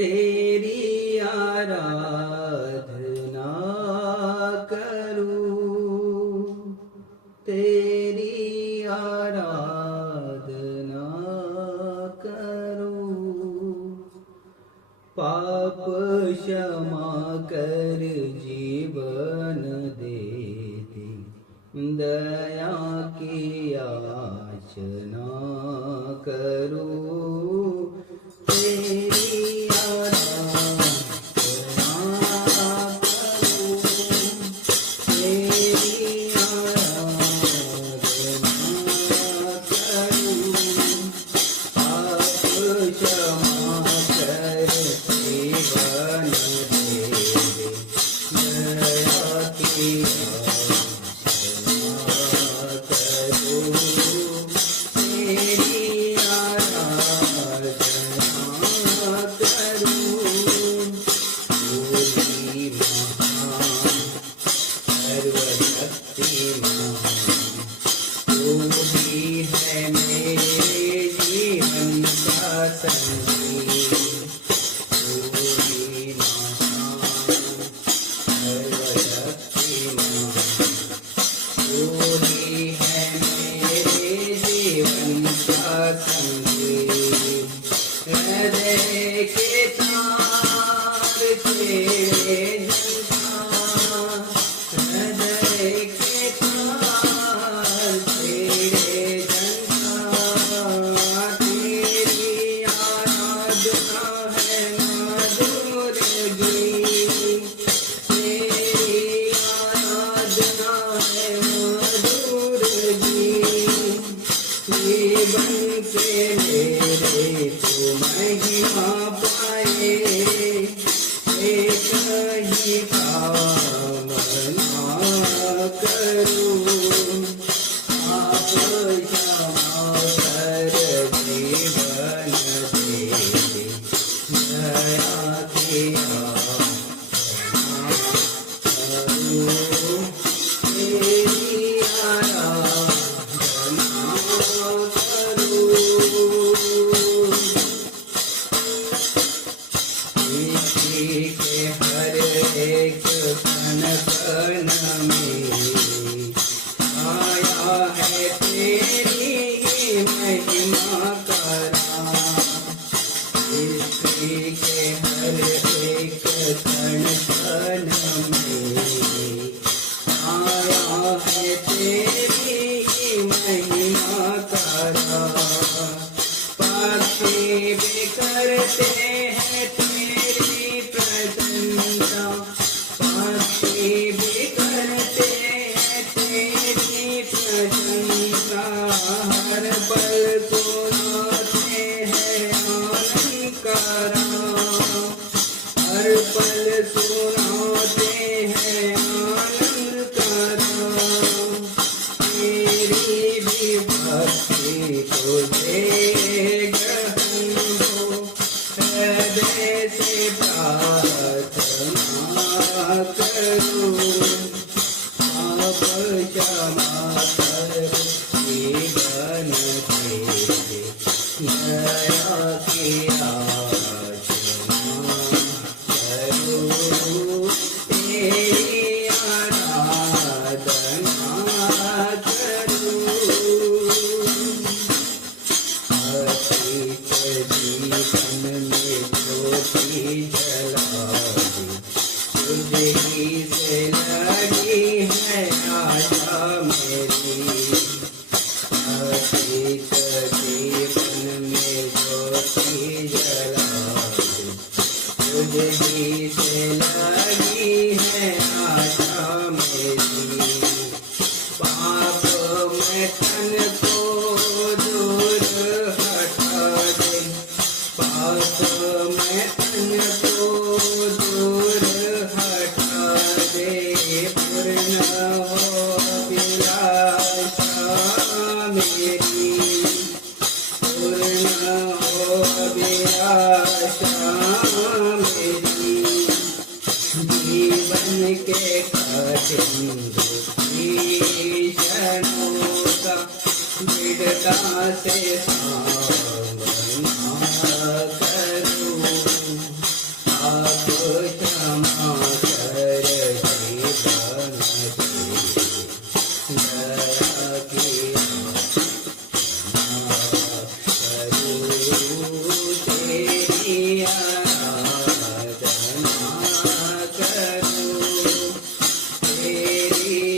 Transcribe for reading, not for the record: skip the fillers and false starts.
तेरी आराधना करूं, तेरी आराधना करूं। पाप क्षमा कर जीवन दे दे, दया की याचना करूं। तेरी आराधना करूं, तेरी आराधना करूं। पाप क्षमा कर जीवन दे दे, दया की याचना करूं। तेरी आराधना करूं। होली महान सर्वशक्तिमान, तू ही है मेरे जीवन का संगीत। होली महान सर्वशक्तिमान, तू ही है मेरे जीवन का संगीत। हृदय के तार तेरे जनता, हृदय के तार तेरे जनता। तेरी आराधना है मधुर गीत, तेरी आराधना है मधुर गीत। जीवन के मेरे तो महिमा पाए, एक ही कामना करूं। आप क्षमा कर जीवन दे दे, दया की याचना करूं। तेरी आराधना करूं। सृष्टि के हर एक कण कण में आया है तेरी महिमा का नाम। सृष्टि के हर एक कण कण में आया है तेरी महिमा का नाम। पक्षी भी करते हैं तेरी प्रशंसा, पक्षी भी करते हैं तेरी प्रशंसा। हर पल सुनाते हैं आनंद का राम, हर पल सुनाते हैं आनंद का राम। तेरी भी भक्ति तुझे ग्रहण हो, हृदय से प्रार्थना करूं। आप क्षमा कर जीवन दे दे, दया की याचना करूं। तेरी आराधना करूं। अतीत जीवन में ज्योति जला दे, तुझे ही से लगी है आशा मेरी। अतीत जीवन में ज्योति जला दे, तुझे ही से लगी है आशा मेरी। पाप में तन को दूर हटा दे, पाप में तन को दूर हटा दे। पूर्ण हो अभिलाषा मेरी, पूर्ण हो अभिलाषा मेरी। जीवन के कठिन क्षणों का दृढ़ता से सामना करूं। मेरी